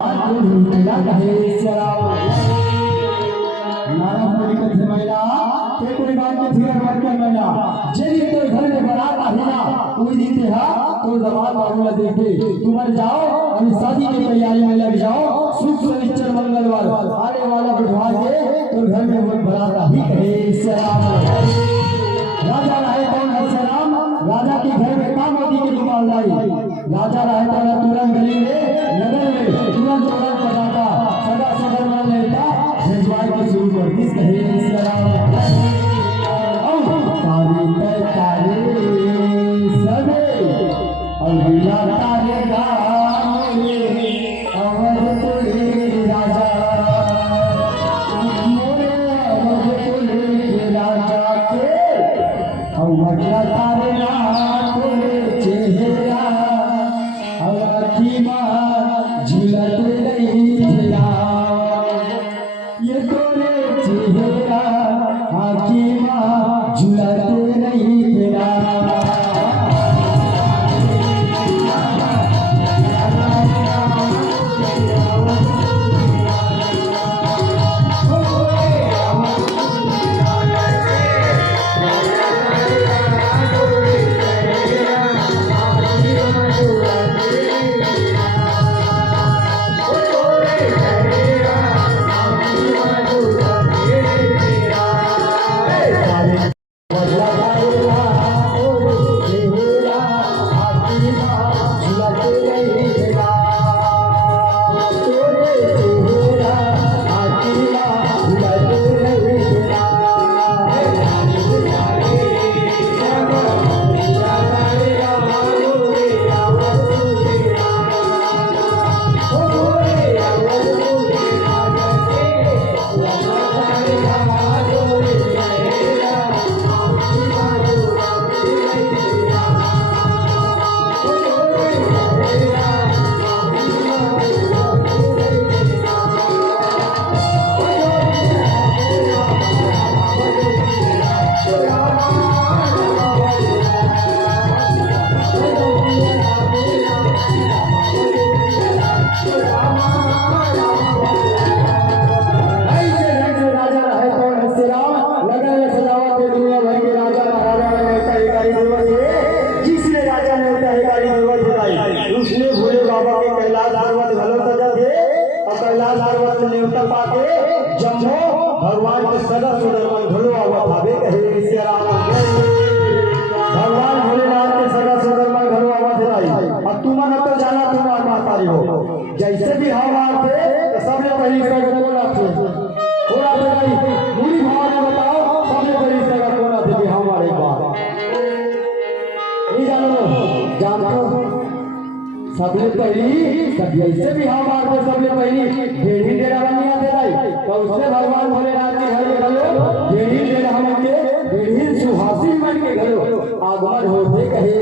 तुम्हारे जाओ और शादी की तैयारी में लग जाओ। सुख शनिचर मंगलवार आने वाला बुधवार के तो घर में बहुत बराता ही कहे। राजा रहे कौन है श्याम, राजा के घर में काम होती की दुकान लाई। राजा रहे तो तुरंत गली में नगर में तुरंत तुरंत पटाता सदा सदर मान लेता भेजवाई की शुरू कर दी कहे। तारे सबे अलविदा तारे गावे अवधपुरी राजा मोरे अवधपुरी राजा के अवधला तारे नाथोरे चेहरा अवधि माँ झूलत नहीं झूला ये तोरे चेहरा आखी माँ झूलत नहीं झूला। भगवान के सदा सुदर्शन घोड़ो आवे कहे। भगवान भोलेनाथ के सदा सुदर्शन घोड़ो आवे और तुम न तो जाना तुम मातारी हो जैसे भी हम आते तो सबने पहली जगह कौन आते थोड़ा सा भाई पूरी भाव में बताओ सबने पहली जगह कौन आते भी हमारे बात नहीं जानो जानते सबने पहली सब जैसे भी हम आते सबने पहली डेढ़ी डेढ़ा बनी आते तो उससे भगवान भोलेनाथ के घर में गलो डेढ़ी डेढ़ हम के डेढ़ी सुहासिन बन के गलो आगमन होते कहे।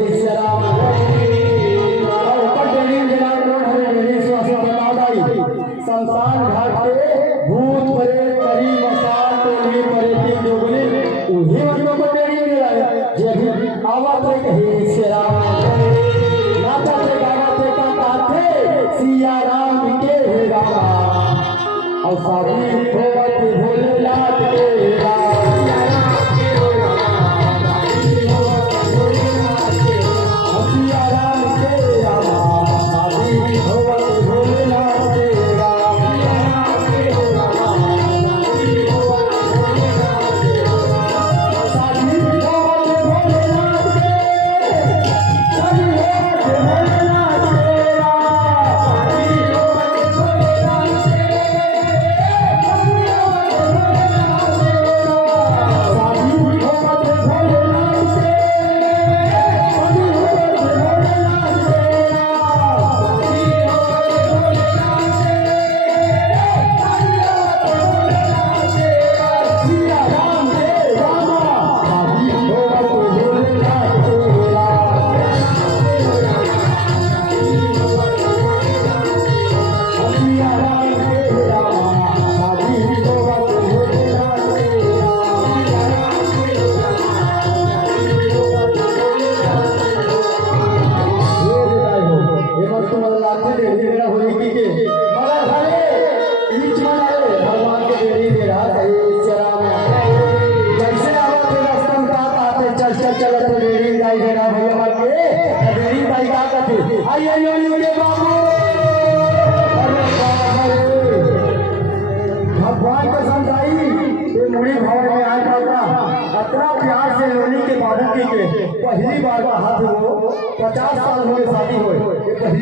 शमशान घाट पे भूत प्रेत करी मसान टोली परेती जोगले उन्हीं बच्चों को डेढ़ी मिला जे आवत कहे। नाता से गावत का काथे सिया राम के हे रामा और साथी होवत भोलेनाथ के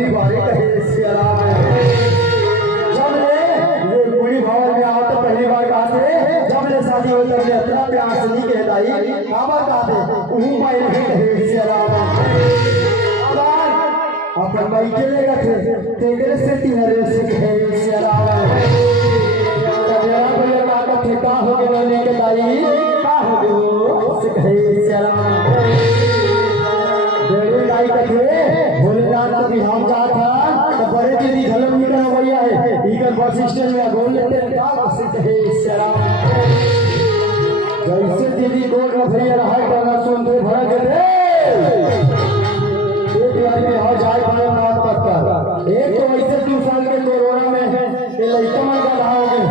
पहली बार कहे इसके अलावा जब ये बूढ़ी भवन में आओ तो पहली बार कहते जब ले शादी हो तब ले अपना प्यार से नहीं कहताई काबा कहते उहू माई नहीं कहे इसके अलावा अपन भाई के लेगा थे तेरे से तिहरे से कहे इसके अलावा जरा बोले का ठेका हो के बोले के दाई का हो गयो से कहे इसके अलावा देवी दाई कथे भोलेनाथ भी हम जा था तो बड़े दीदी धर्म निकल भैया है इकर बस स्टैंड में बोल लेते का से कहे इसके अलावा जैसे दीदी बोल भैया रहा करना सुनते भरा के दे एक लड़के हो जाए भाई मौत पक्का एक तो वैसे 2 साल के कोरोना में है ये लड़का मन गधा हो गए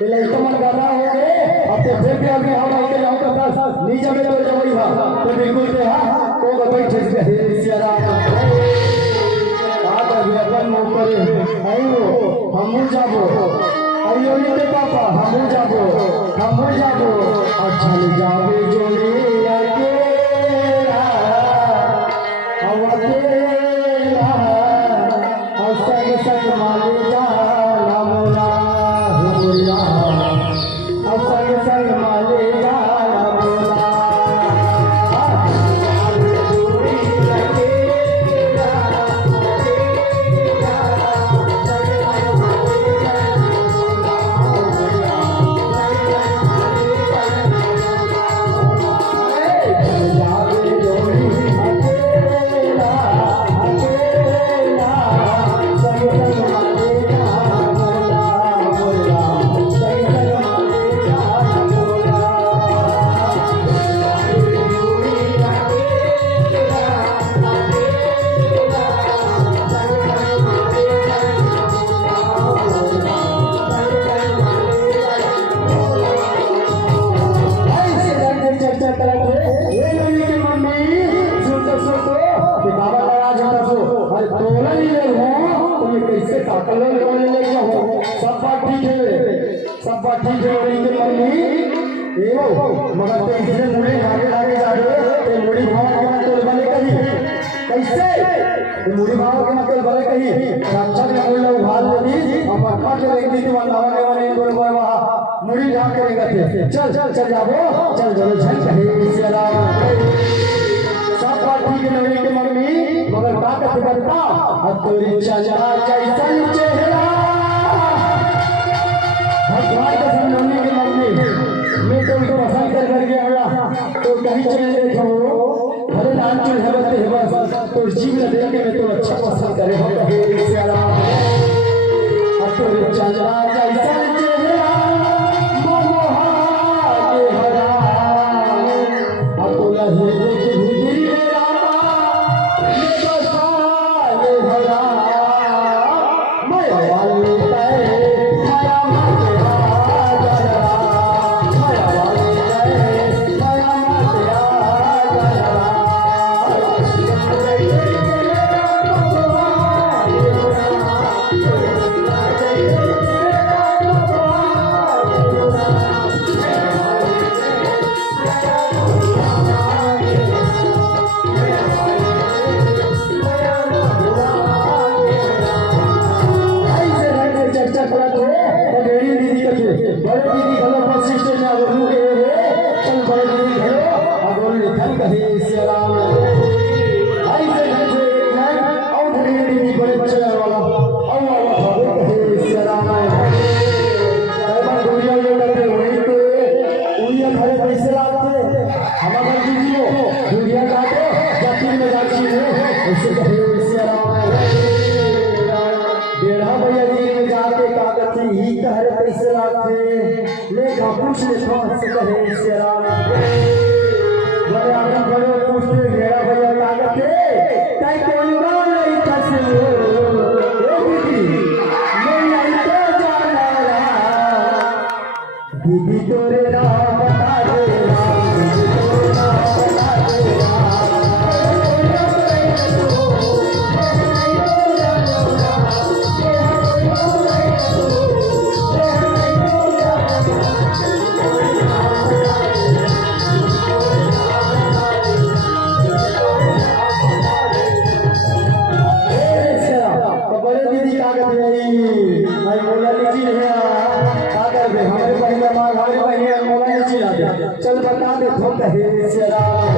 ये लड़का मन गधा हो गए अब तो फिर भी अभी हम आके जाओ तो बस नीचे में तो जब ही तो बिल्कुल से हां तो बैठे से हे सियारा आज अभी अपन मुंह करे आइयो हम जाबो आइयो के पापा हम जाबो अच्छा ले जावे जोड़ी आके सब बात ठीक है इनके मम्मी मगर तो इसने मुड़ी आगे जा रहे तो मुड़ी भाव के मतलब बने कहीं कैसे मुड़ी भाव के मतलब बने कहीं रक्षा के बोल लो भाल लेती अब अखा के लेके दी वहां के वाले बोल बोल वहां मुड़ी ढा के लेंगे चल जाओ चल चल कहे इसे अलावा सब बात ठीक है इनके मम्मी मगर ताकत करता अब तोरी चला कैसन चेहरा भगवान का समझने की मम्मी मैं तो उनको पसंद करके आया तो कहीं चले देखो भले नाम चुन है बस तो जीव न देख के मैं तो अच्छा पसंद करे हो कहे से अलावा अब तो चंद्रा कैसा चेहरा मनोहा के हरा अब तो लगे की भूली मेरा ये तो साले हरा मैं वाली तय पूछ ले कौन से कहे इसके अलावा बड़े आदमी बड़े पूछते मेरा भैया कागज है ताई कोई गाँव नहीं फंसे ओ दीदी मैं नहीं तो जाना दीदी तोरे नाम बता दे गई भाई मोला लीची है का कर दे हमारे पहले मां हमारे पहले मोला लीची ला दे चल बता दे तुम कहे से राम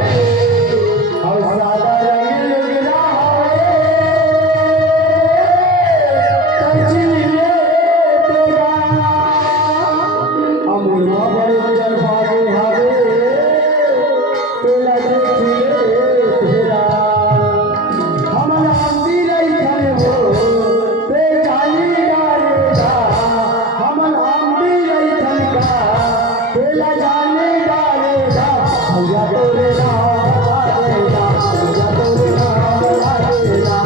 और सादा रंग लगना कंची ले तेरा अमूलवा बड़े चल भागे हावे तेरा देखिए तेरा हमन आंधी नहीं खड़े हो ते जाली डालेगा हमन आंधी नहीं खड़का तेरा जाली डालेगा भैया तोरे नाम डालेगा भैया तोरे नाम डालेगा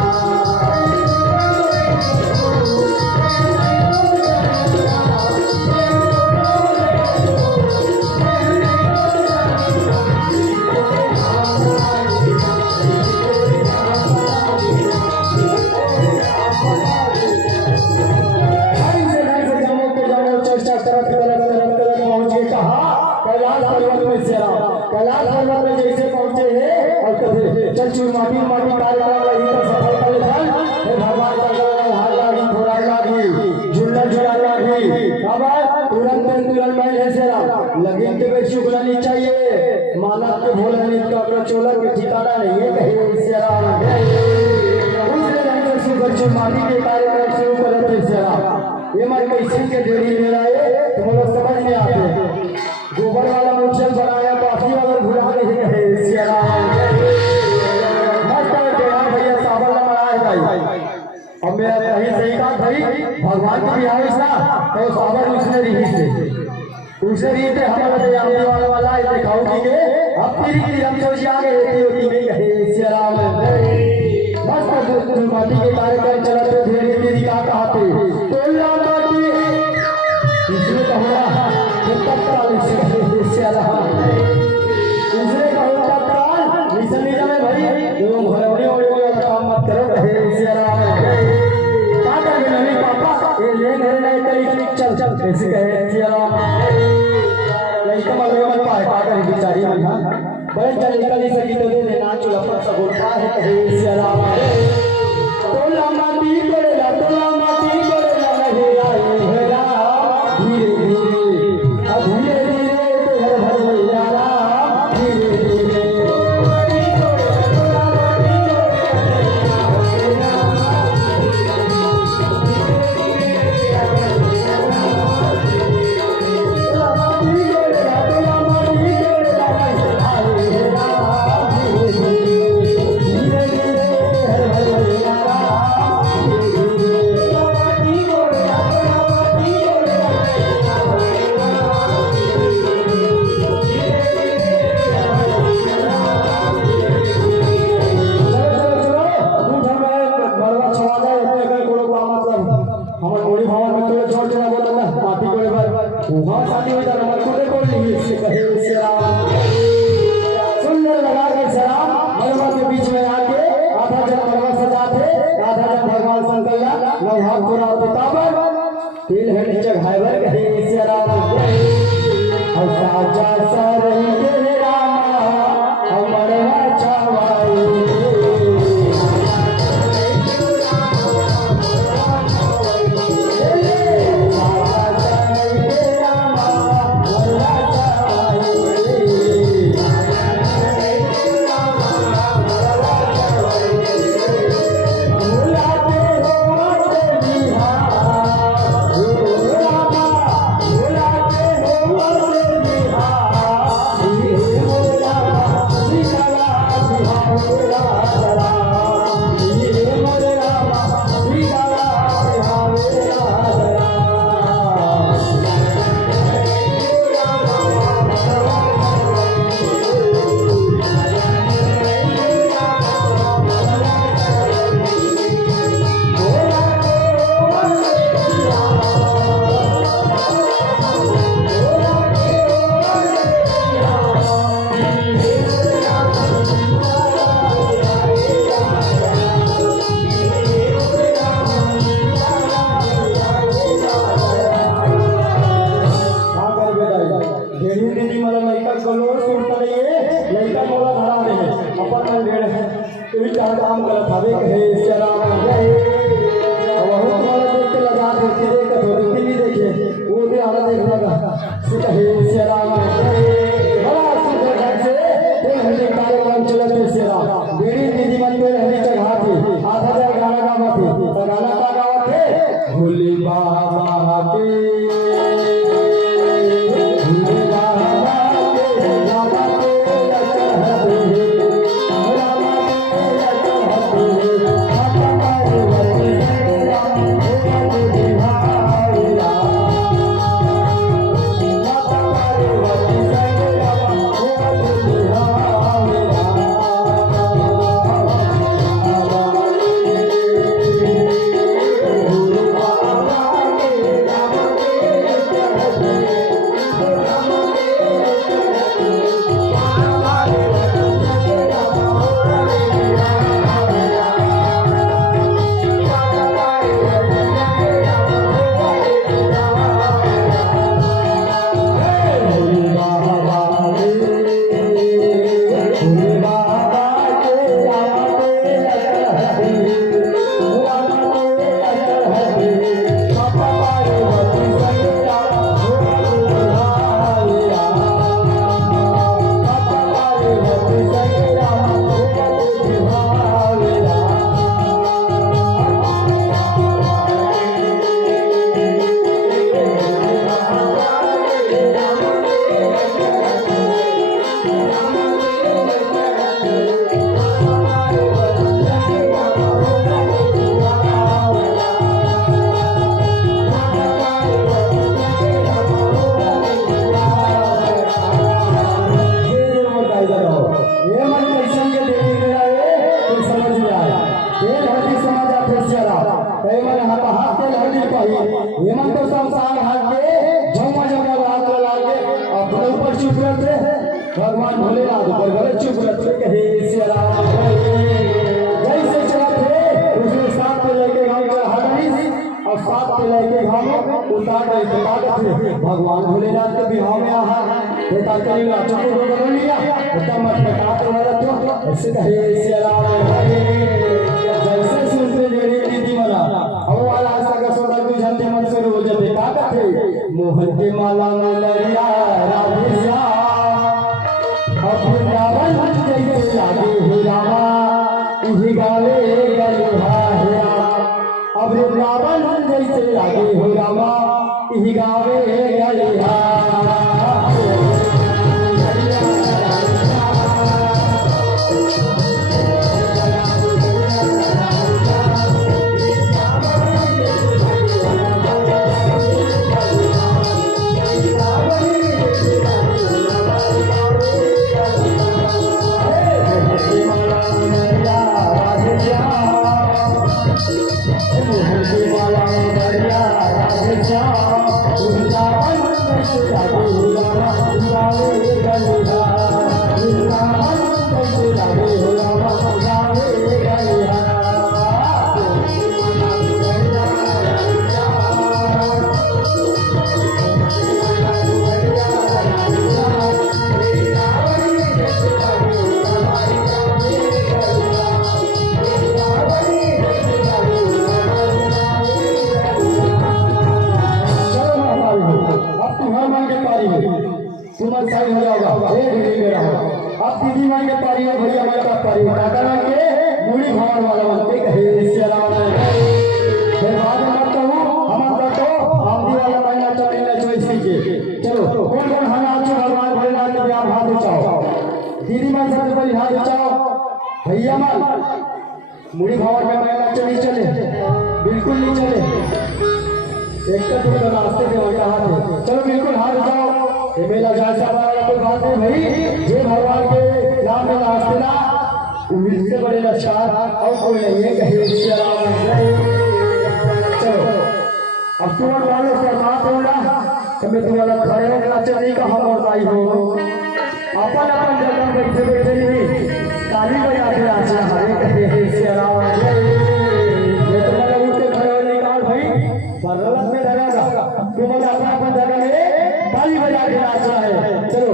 कैलाश पर्वत में जैसे पहुंचे हैं और कभी चल चूर माटी माटी कार्यक्रम लगी तो सफल कर फल फिर भगवान का हाथ लागी थोड़ा लागी झुल्ला झुला लागी अब तुरंत में ऐसे लगे के बेच शुक्रानी चाहिए मानव के भोला ने का अपना चोला के ठिकाना नहीं है कहीं से उसने माटी के कार्यक्रम शुरू करते से ये मार कैसे के देरी ले रहा है तुम लोग समझ में आते गोबर वाला मुछल बनाया काफी अगर भुला नहीं है सियारा मस्त है भैया साबर लगा है अब मैं कहीं सही कहा भाई भगवान की बिहार सा तो साबर उसने रही से उसे रही थे हमारे आने वाला है दिखाऊंगी के अब तेरी की हम सोच आ गए थे होती नहीं है सियारा मस्त माटी के कार्यक्रम चलते धीरे धीरे का कहते टोला माटी इसमें कहना दूसरे का होता प्राण मिशन नहीं जाने भाई जो घरवड़ी और काम मत करो क्या कर नहीं पापा ये ले घर नहीं करी चल चल ऐसे कहे नहीं तो मत पाए का कर बेचारी मन बड़े चल निकल सकी तो दे देना चुला पर सब उठा है कहे सियाराम तोला माटी करेगा तोला माटी करेगा नहीं आई हेरा धीरे धीरे धीरे सुंदर लगाकर सलाम मरवा के बीच में आके आधा जन मरवा सजाते आधा जन भगवान शंकर हाथ थोड़ा पिताबर तिल है नीचे घायवर कहे सियाराम और साजा सरई के रामा मरवा छावाई Yeah. भोले बाबा के हेमंत संसार भाग्य जमा जमा रात लागे अपने ऊपर चुप रहते भगवान भोलेनाथ ऊपर भले चुप रहते कहे सियाराम जैसे चलते उसने साथ पे लेके गाँव का हटाई और साथ पे लेके गाँव उतार गए भगवान भोलेनाथ के बिहाव में आहा बेटा करेगा चुप कर लिया तब मत काट वाला तो ऐसे कहे सियाराम जैसे सुनते जेरी दीदी मना अब वाला सगा सोना बुझाते मन से रोज देखा थे मोहन के माला में लड़िया राधे श्याम अब वृंदावन जैसे लागे हो रामा इही गावे गलिहा है अब वृंदावन जैसे लागे हो रामा इही गावे गलिहा अब दीदी मांगे पारी है भैया हमारे पास पारी काका के मुड़ी भवन वाला बनते कहे सियाराम फिर बाद में करता हूँ हमारा तो आंधी वाला महीना चलेगा चॉइस कीजिए चलो कौन कौन हमें आज भगवान भोलेनाथ के आप हाथ उठाओ दीदी मां सबसे पहले हाथ उठाओ भैया मां मुड़ी भवन में महीना चली चले बिल्कुल नहीं चले एक तो रास्ते के वजह हाथ चलो बिल्कुल हाथ उठाओ मेला जैसा वाला कोई बात नहीं भाई ये भगवान के नाम में रास्ते ना इससे बड़े लक्षार और कोई नहीं है कहीं चलो अब तुम्हारे वाले से बात होगा कि मैं तुम्हारा खड़े होना चाहिए का हम और भाई हो अपन अपन जगह बैठे बैठे नहीं ताली बजाते आशा हरे कहे सियाराम ये तुम्हारा उठ के खड़े होने का भाई बरलत में लगेगा तुम्हारा अपना अपन जगह में ताली बजा के नाचना है चलो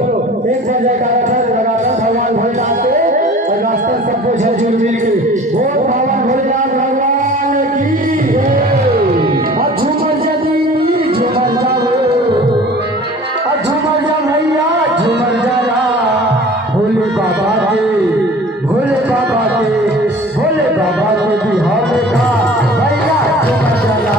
एक जयकारा लगाता भगवान भोलेनाथ के और रास्ता सबको झुल मिल के वो भगवान भोलेनाथ भगवान की झूमर जदी झूमर जाओ झूमर जा भैया झूमर जा भोले बाबा के भोले बाबा के बिहार का भैया झूमर जा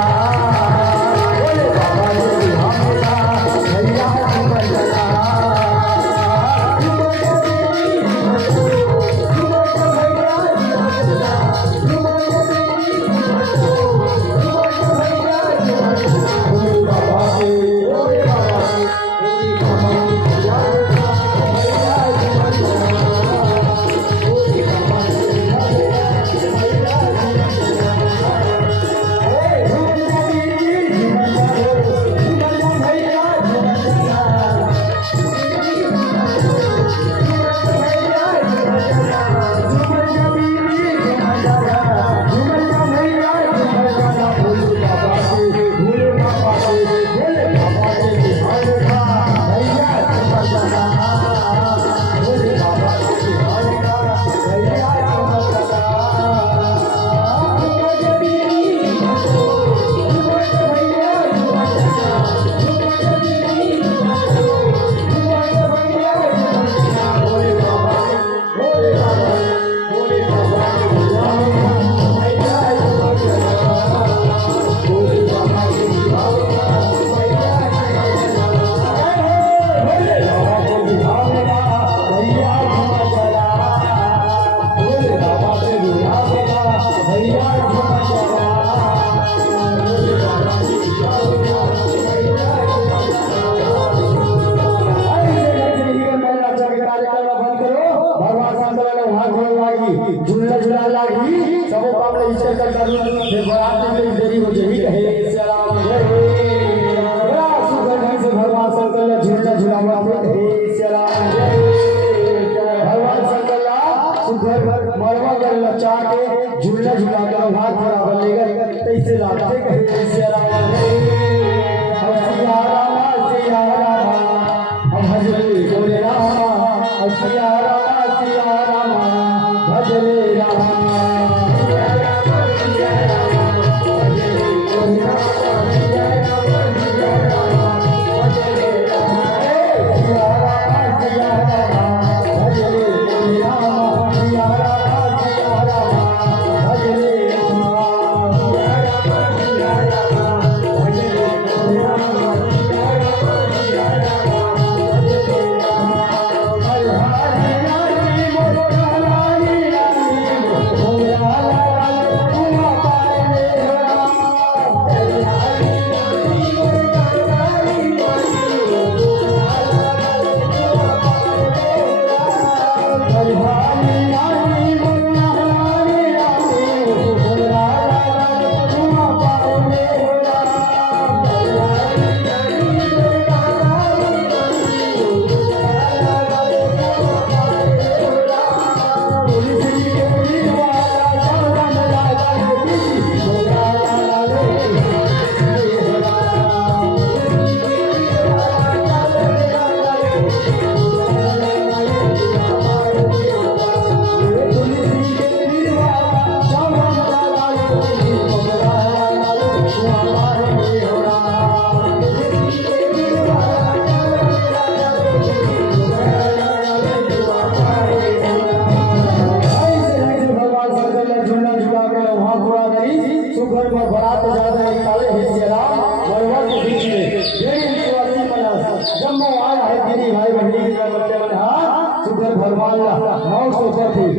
कथी